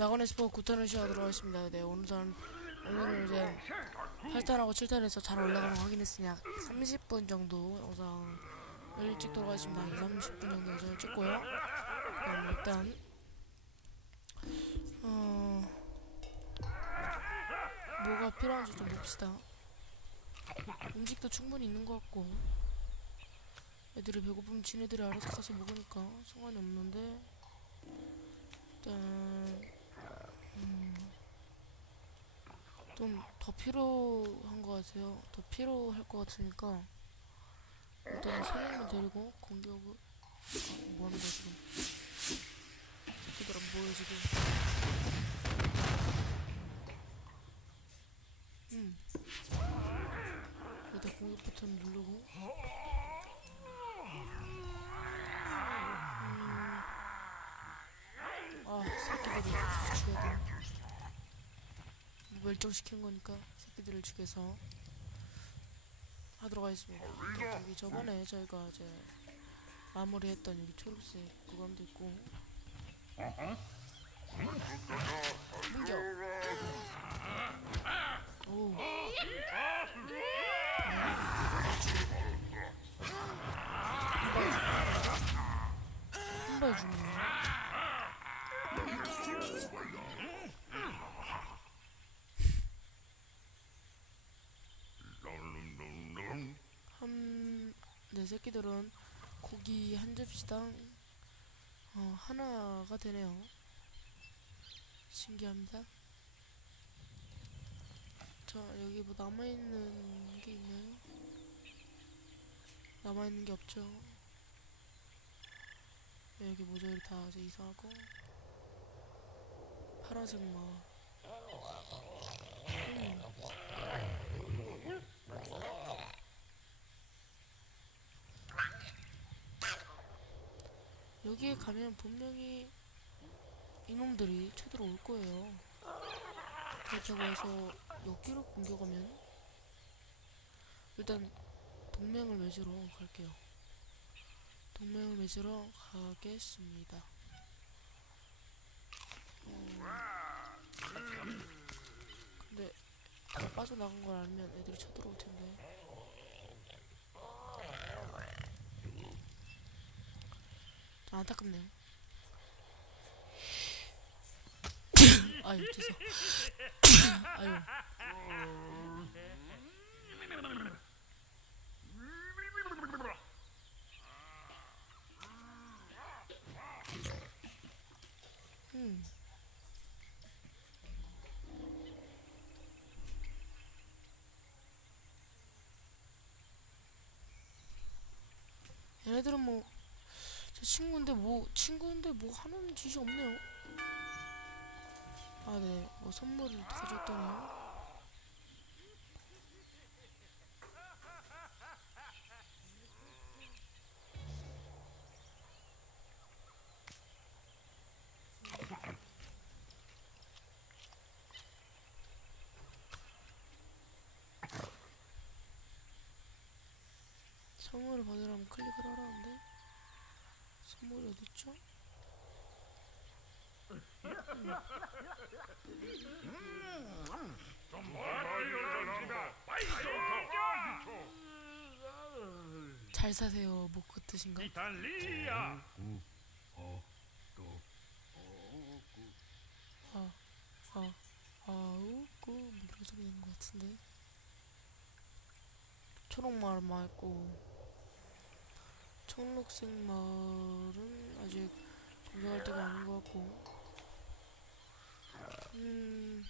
나건의 스포 9탄을 시작하도록 하겠습니다. 네, 오늘은 오늘은 이제 8탄하고 7탄에서 잘 올라가는 거 확인했으니 약 30분 정도 영상을 찍도록 하겠습니다. 2, 30분 정도 영상을 찍고요. 그럼 일단 어 뭐가 필요한지 좀 봅시다. 음식도 충분히 있는 것 같고 애들이 배고프면 지네들이 알아서 가서 먹으니까 상관이 없는데 일단 음, 좀 더 필요한 것 같아요. 더 필요할 것 같으니까 일단은 세 명만 데리고 공격을 아, 뭐 하는 거야 지금? 새끼들은 뭐해 지금? 음. 일단 공격 버튼 누르고 음. 아 새끼들을 죽여야 돼. 멸종시킨 거니까 새끼들을 죽여서 하도록 하겠습니다. 여기 저번에 저희가 이제 마무리했던 여기 초록색 구간도 있고. 문격 오 한발 죽네 한, 네 새끼들은 고기 한 접시당 어, 하나가 되네요. 신기합니다. 자, 여기 뭐 남아있는 게 있나요? 남아있는 게 없죠. 여기 모자리 다 이제 이상하고 파란색 막 음. 여기에 가면 분명히 이놈들이 쳐들어올 거예요. 그렇다고 해서 여기로 공격하면 일단 동맹을 맺으러 갈게요. 동맹을 맺으러 가겠습니다. 어, 근데 다 빠져나간 걸 알면 애들이 쳐들어올 텐데. 안타깝네요. 아유, 죄송. 아유. 음. 얘네들은 뭐, 제 친구인데 뭐, 친구인데 뭐 하는 짓이 없네요. 아, 네. 뭐 선물을 가져왔더니요. 선물을 받으려면 클릭을 하라는데 선물이 어딨죠? 잘 사세요. 뭐그 뜻인가? 이탈리아 아, 아, 아우고 뭐 이런 소리 되는 것 같은데. 초록 마을 맞고 청록색 마을은 아직 공격할 때가 아닌 것 같고. 음.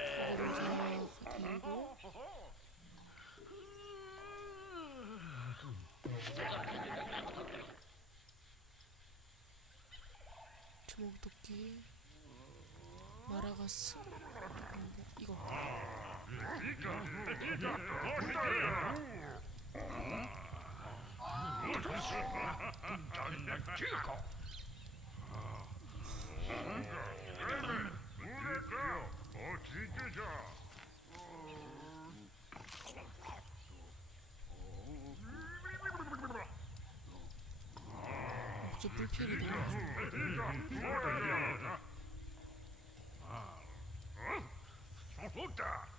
가게로사 데리고 주먹도끼 마라가스 이거 어 이제 불필이 돼가지고 좋다.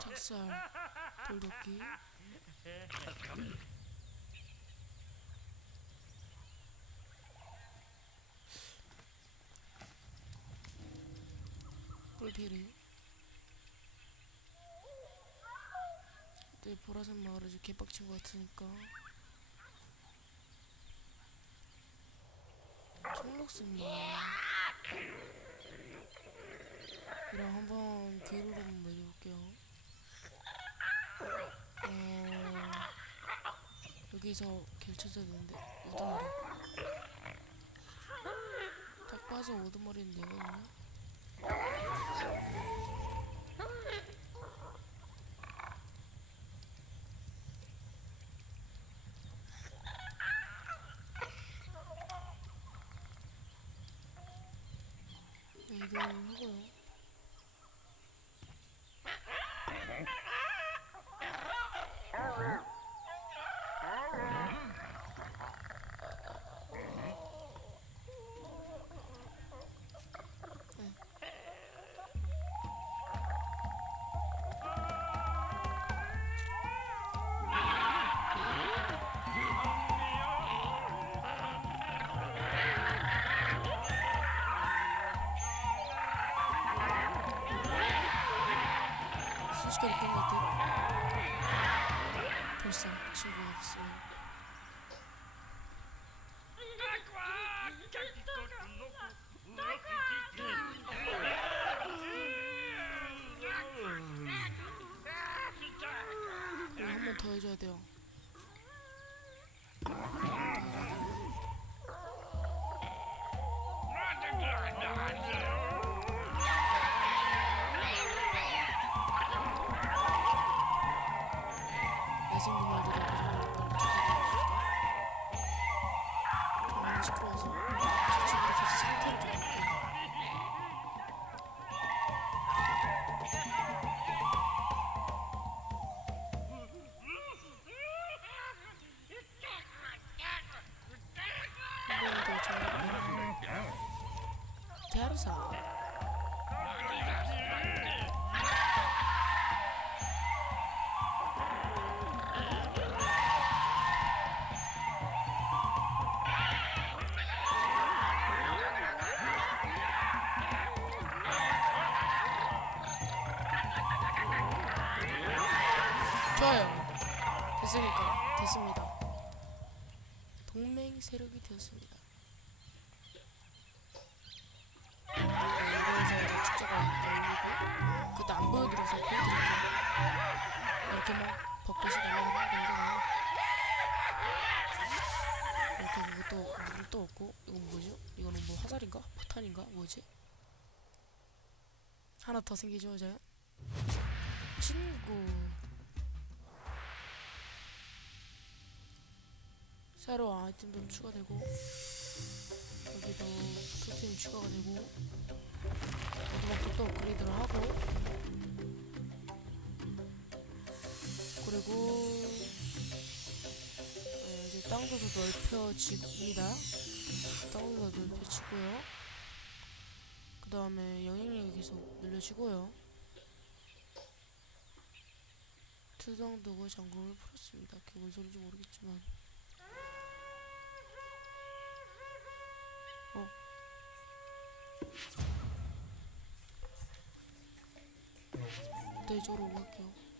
작살 돌도끼 꿀피리. 네 보라색 마을에 이제 개빡친 것 같으니까 마을 이랑 한번 기회를 한번 내려볼게요. 어... 여기서 길 찾아야 되는데 우두머리. 딱 봐서 우두머리는 되거든요 gonna put like that. There's some survive, so. 게하루사 좋아요. 됐으니까 됐습니다. 동맹 세력이 되었습니다. 이렇게 막 벚꽃이 날아가는 건잖아요. 이렇게 이것도 또 없고 이건 뭐죠? 이거는 뭐 화살인가? 포탄인가? 뭐지? 하나 더 생기죠 이제 친구 새로 아이템도 추가되고 여기도 토템이 추가가 되고 여기만 또 업그레이드를 하고 그리고 네, 이제 땅도 더 넓혀집니다. 땅도 더 넓혀지고요. 그 다음에 영향력이 계속 늘려지고요. 투성도구 장군을 풀었습니다. 그게 뭔 소리인지 모르겠지만. 어. 네, 오고 갈게요.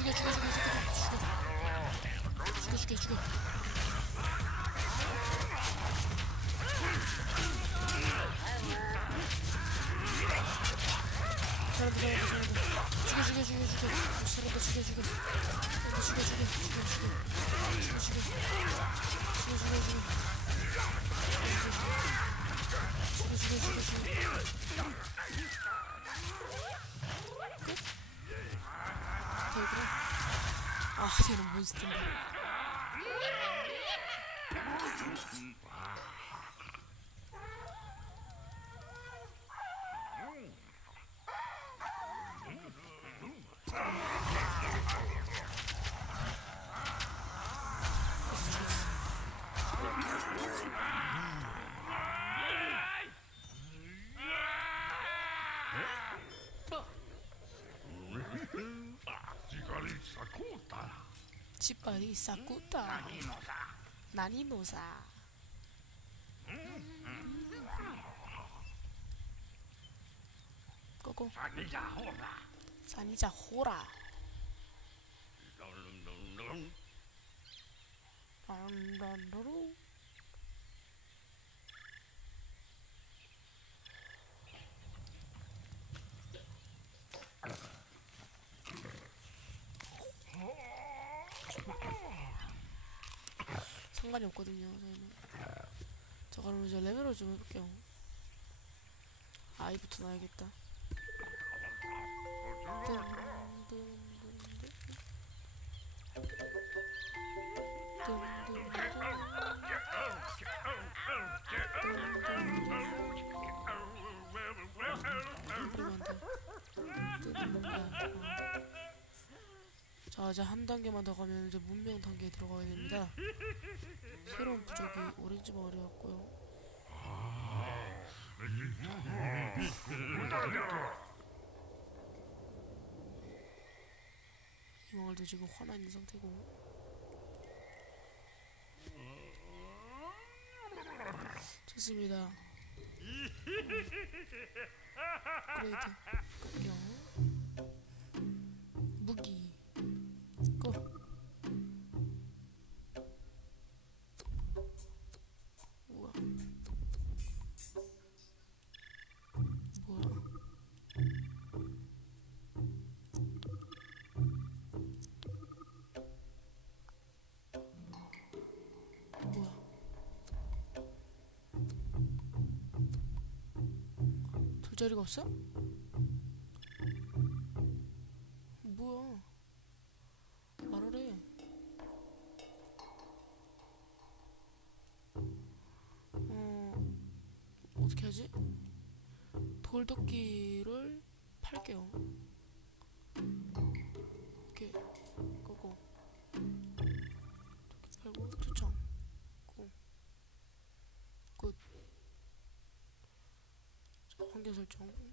죽여 죽여 죽여 죽여 죽여 죽여 죽여 아, 쟤는 몬스터인데. 지갈이 사쿠타. 치파리 사쿠타. 나니노사. 고고. 사기자 호라. 산이자 호라. 롱롱롱. 란란로로. 상관이 없거든요. 저희는. 자 그럼 이제 레벨을 좀 해볼게요. 아이부터 놔야겠다. 든, 자 이제 한 단계만 더 가면 이제 문명 단계에 들어가야 됩니다. 새로운 부적이 오렌지 마을이었고요. 이 마을도 지금 화나 상태고. 좋습니다. 그레이드 끌려 자리가 없어? 뭐야? 해. 어, 어떻게 하지? 돌도끼를 팔게요. 오케이, 고고. 도끼 팔고. 굿. 자, 환경 설정.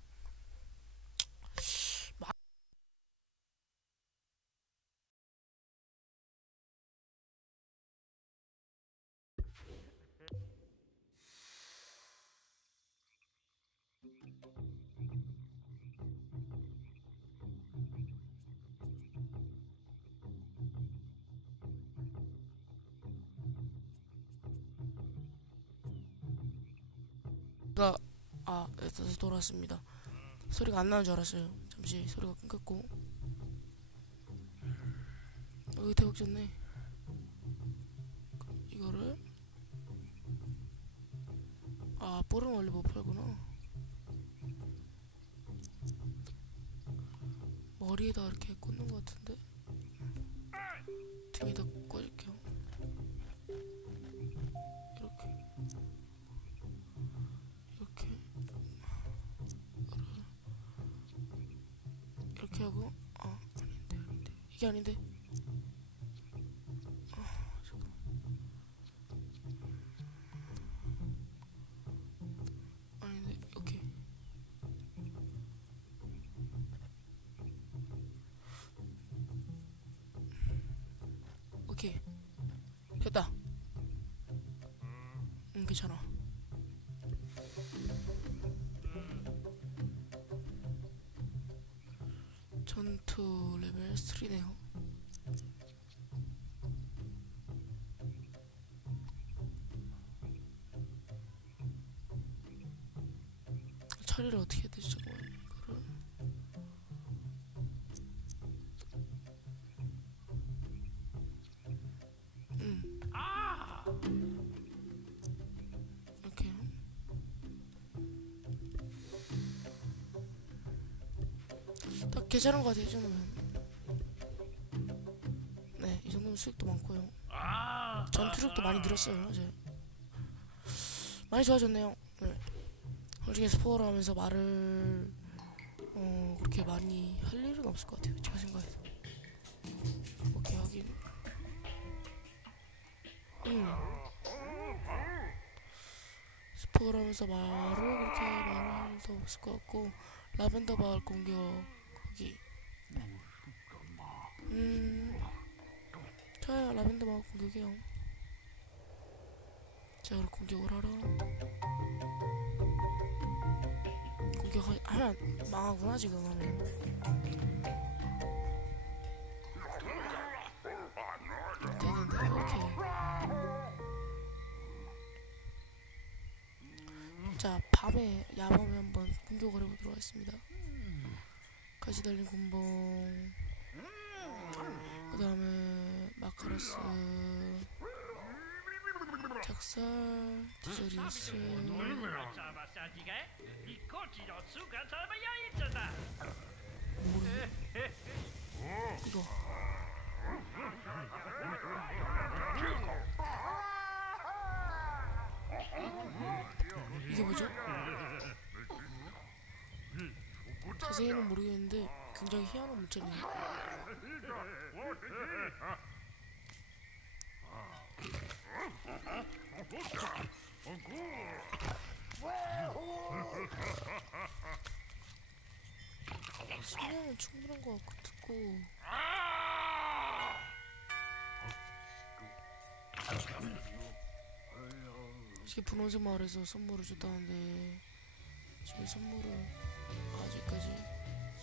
아, 네, 다시 돌아왔습니다. 소리가 안 나는 줄 알았어요. 잠시 소리가 끊겼고. 여기 대박 좋네. 이거를 아, 볼은 원래 못 팔구나. 머리에다 이렇게 꽂는 것 같은데. 등에다 이게 아닌데 소리네요. 처리를 어떻게 해야 되지? 잠깐만. 이거를. 이렇게. 딱 괜찮은 것 같아요, 이 정도면. 수익도 많고요. 아, 전투력도 많이 늘었어요 이제. 많이 좋아졌네요. 네. 솔직히 스포를 하면서 말을 어 그렇게 많이 할 일은 없을 것 같아요 제가 생각해서. 오케이 하긴 음. 스포를 하면서 말을 그렇게 말할 일도 없을 것 같고 라벤더 마을 공격 거기. 음 좋아요. 라벤더 마을 공격이요. 자 그럼 공격을 하러. 공격하면 망하구나 지금 하면. 되는데 오케이. 자 밤에 야밤에 한번 공격을 해보도록 하겠습니다. 가시 달린 곤봉. 그 다음에 아, 마카로스 작살 디저리스 이게 뭐죠? 자세히는 모르겠는데 굉장히 희한한 물체입니다 신경은 충분한 것 같고 듣고. 이게 분홍색 마을에서 선물을 줬다는데 지금 선물을 아직까지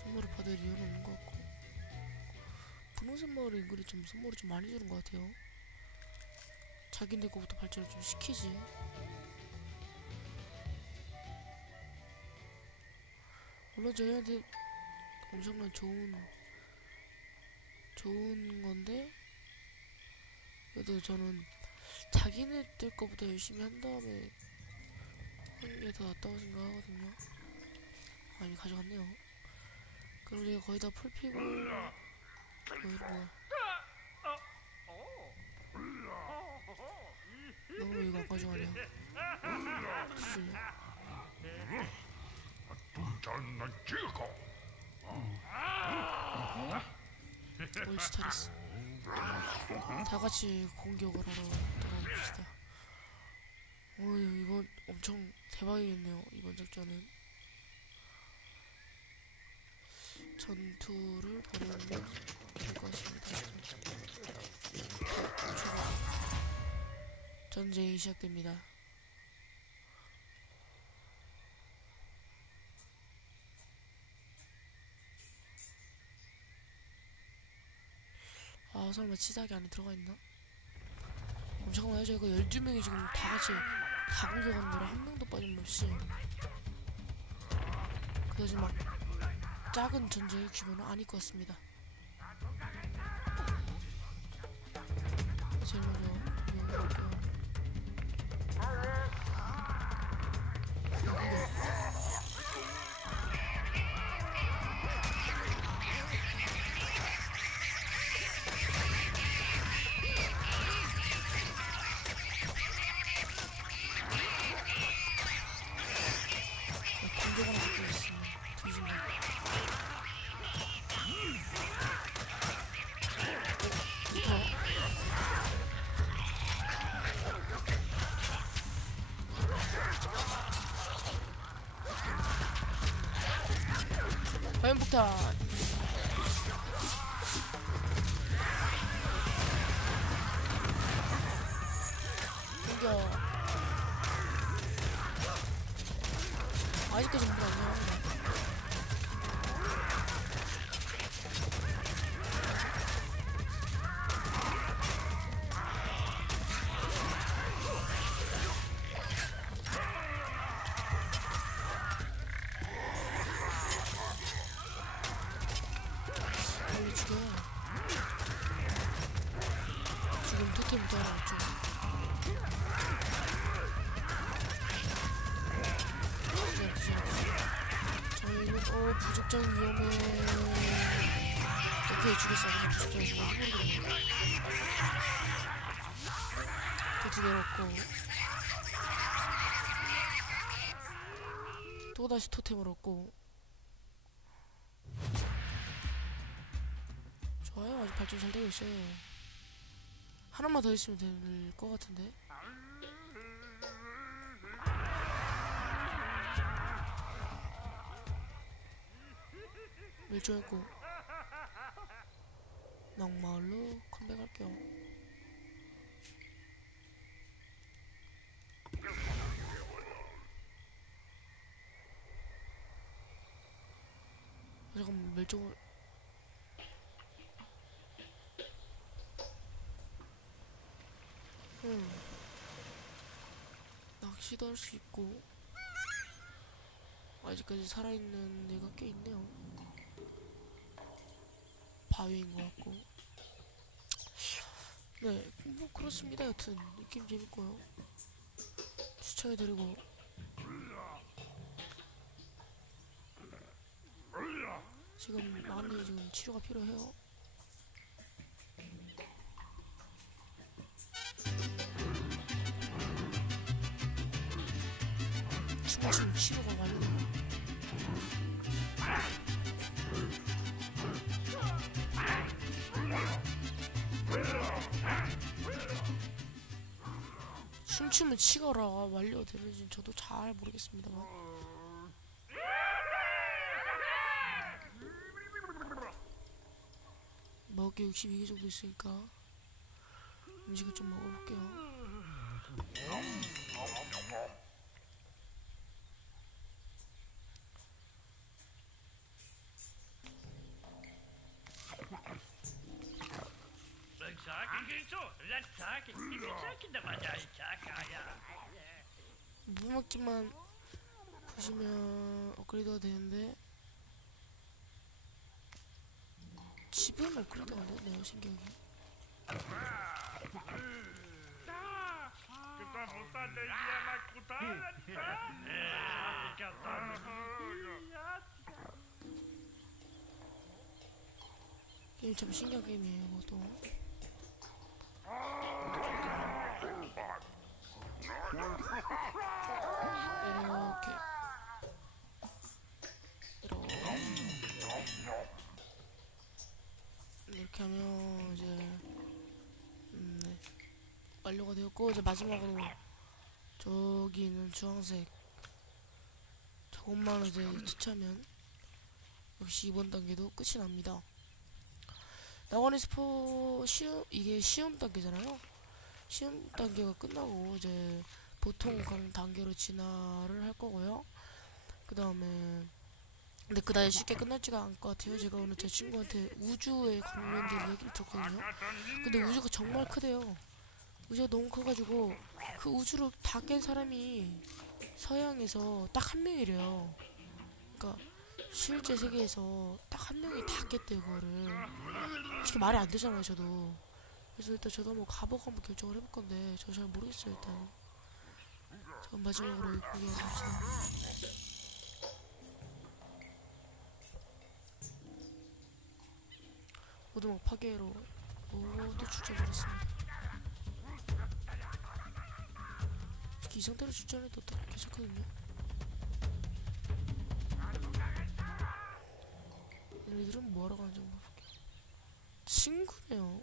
선물을 받을 이유는 없는 것 같고. 분홍색 마을의 인근이 좀 선물을 좀 많이 주는 것 같아요 자기네 거부터 발전을 좀 시키지 물론 저희한테 엄청난 좋은 좋은 건데 그래도 저는 자기네들 거보다 열심히 한 다음에 하는 게 더 낫다고 생각하거든요. 많이 가져갔네요. 그럼 이제 거의 다 풀피고 뭐 이런 거야. 왜 이거 안 가져가냐? 옳지 잘했어. 다 같이 공격을 하러 들어갑시다. 오 이건 엄청 대박이겠네요 이번 작전은. 전투를 벌이면 될것 같습니다. 전쟁이 시작됩니다. 아 설마 치사하게 안에 들어가 있나? 어, 잠깐만요 저 이거 12명이 지금 다 같이 다 공격하는 거라 한 명도 빠짐없이 그다지 막 작은 전쟁의 규모는 아닐 것 같습니다 제일 먼저 화 어떻게 죽였어 그냥 죽었는지 모르겠네 또두개 넣고. 또다시 토템을 얻고. 좋아요. 아직 발전 잘 되고 있어요. 하나만 더 있으면 될 것 같은데. 멸종했고 낙마을로 컴백할게요. 잠깐 멸종을 음 낚시도 할 수 있고 아직까지 살아있는 애가 꽤 있네요 바위인 것 같고. 네, 뭐 그렇습니다. 여튼 이 게임 재밌고요. 추천해드리고. 지금 많이 지금 치료가 필요해요. 지금 치료가 완료돼요 춤추면 치거라. 완료되는지 저도 잘 모르겠습니다만. 게 62개 정도 있으니까 음식을 좀 먹어볼게요 무먹지만 보시면 업그레이드가 되는데 집은 업그레이드가 안 신기하게. Eh, vi kan stanna. 게임 참 신기한 게임이에요 이것도 이렇게 이렇게 하면 이제 음, 네. 완료가 되었고 이제 마지막으로 저기 있는 주황색 저것만 이제 투치하면 역시 이번 단계도 끝이 납니다. 나원의 스포 시험 이게 시험 단계잖아요. 시험 단계가 끝나고 이제 보통 강 단계로 진화를 할 거고요. 그 다음에 근데 그다지 쉽게 끝날지가 않을 것 같아요. 제가 오늘 제 친구한테 우주에 관련된 얘기를 들었거든요. 근데 우주가 정말 크대요. 우주가 너무 커가지고 그 우주를 다 깬 사람이 서양에서 딱 한 명이래요. 그러니까 실제 세계에서 딱 한 명이 다 깼대요 그거를. 솔직히 말이 안 되잖아요 저도. 그래서 일단 저도 한번 가보고 한번 결정을 해볼 건데 저 잘 모르겠어요 일단. 잠깐 마지막으로 공개해봅시다. 오두막 파괴로 모두 출전버렸습니다. 이 상태로 출전해도 딱 괜찮거든요. 얘네들은 뭐하러 가는지 한번 볼게요. 친구네요.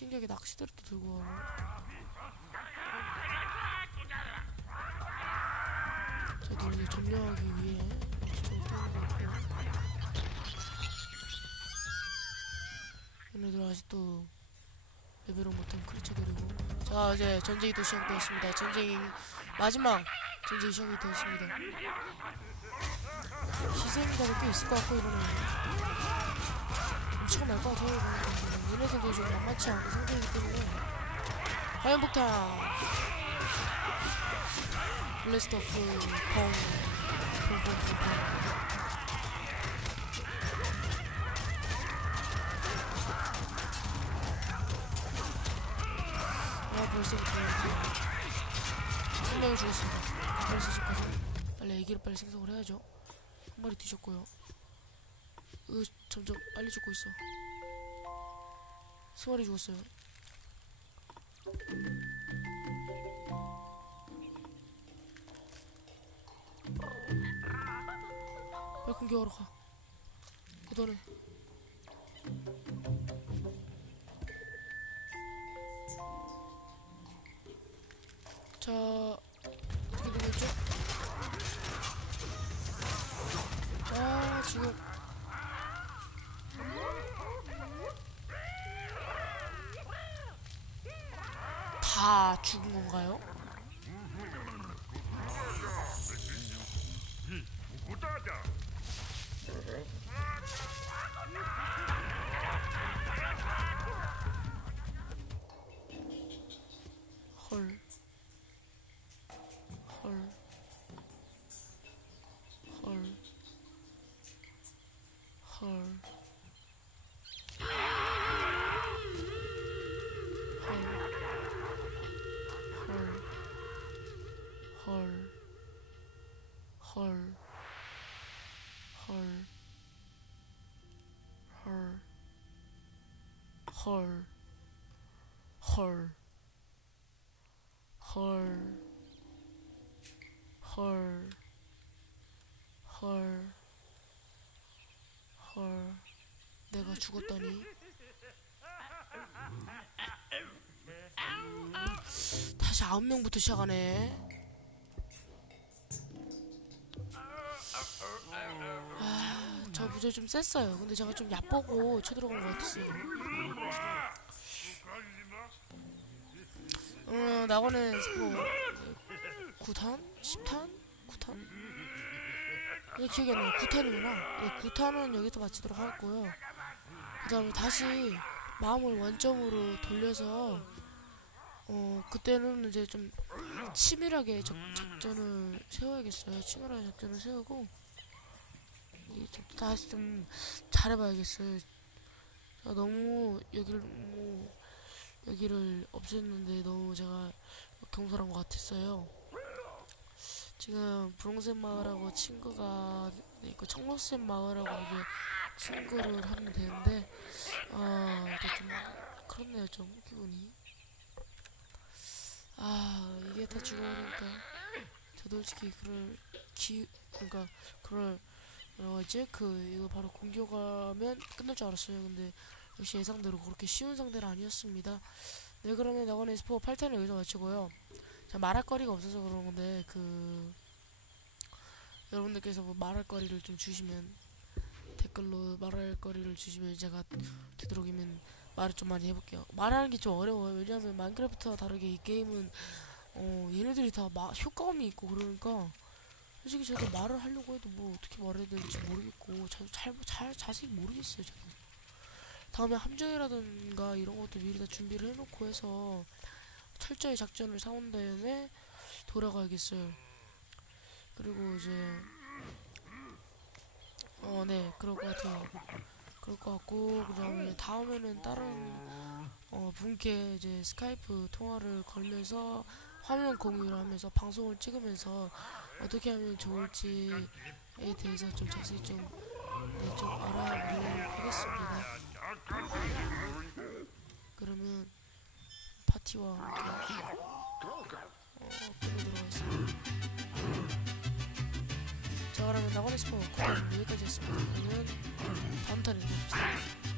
신기하게 낚시대를 또 들고 가고. 저도 이제 점령하기 위해 저쪽으로 뛰어가고 있고. 얘네들 아직도 레벨업 못한 크리처들이고 자 이제 전쟁이 또 시작되었습니다 전쟁이 마지막 전쟁이 시작이 되었습니다 희생자도 꽤 있을 것 같고 이러면 엄청 날것 같아요 이러면 얘네들도 좀 만만치 않은 상태이기 때문에 화염폭탄 블래스트 오프 펑 펑펑펑펑 아 벌써부터 한 명이 죽었습니다. 그래서 지금 빨리 애기를 빨리 생성을 해야죠. 한 마리 뒤졌고요. 으 점점 빨리 죽고 있어. 세 마리 죽었어요. 빨리 공격하러 가. 그다음에 자 어떻게 되고 있죠? 아 지금 다 죽은 건가요? 헐. 헐. 헐. 헐. 헐. 헐. 내가 죽었다니. 다시 아홉 명부터 시작하네. 아, 저 부재 좀 셌어요. 근데 제가 좀 얕보고 쳐들어간 것 같았어요. 음, 나거는 스포 9탄? 10탄? 9탄? 예, 기억이 안 나요. 9탄이구나. 예, 9탄은 여기서 마치도록 하겠고요. 그 다음에 다시 마음을 원점으로 돌려서 어, 그때는 이제 좀 치밀하게 적, 작전을 세워야겠어요. 치밀하게 작전을 세우고 이게 좀 다시 좀 잘해봐야겠어요. 제가 너무 여기를 너무 여기를 없앴는데 너무 제가 경솔한 것 같았어요. 지금 부롱샘 마을하고 친구가 있고 청록샘 마을하고 이제 친구를 하면 되는데 아 이게 좀 그렇네요 좀 기분이 아 이게 다 죽어버리니까 저도 솔직히 그럴 기 그러니까 그럴 뭐라고 하지 그 이거 바로 공격하면 끝날 줄 알았어요 근데 역시 예상대로 그렇게 쉬운 상대는 아니었습니다 네 그러면 나원의 스포 8탄을 여기서 마치고요 자 말할 거리가 없어서 그런 건데 그 여러분들께서 뭐 말할 거리를 좀 주시면 댓글로 말할 거리를 주시면 제가 되도록이면 말을 좀 많이 해볼게요. 말하는 게 좀 어려워요. 왜냐하면 마인크래프트와 다르게 이 게임은 어 얘네들이 다 마, 효과음이 있고 그러니까 솔직히 저도 말을 하려고 해도 뭐 어떻게 말해야 될지 모르겠고 잘, 잘, 잘 자세히 모르겠어요. 저도. 다음에 함정이라든가 이런 것도 미리 다 준비를 해놓고 해서 철저히 작전을 사온 다음에 돌아가야겠어요. 그리고 이제 어, 네, 그럴 것 같아요. 그럴 것 같고 그 다음에 다음에는 다른 어, 분께 이제 스카이프 통화를 걸면서 화면 공유를 하면서 방송을 찍으면서 어떻게 하면 좋을지에 대해서 좀 자세히 좀, 네, 좀 알아보려고 하겠습니다. 그러면 파티와 함께 어, 끝내도록 자 그러면 나가리스포 구독 여기까지 했습니다. 그러면 다음 탄에 뵙겠습니다.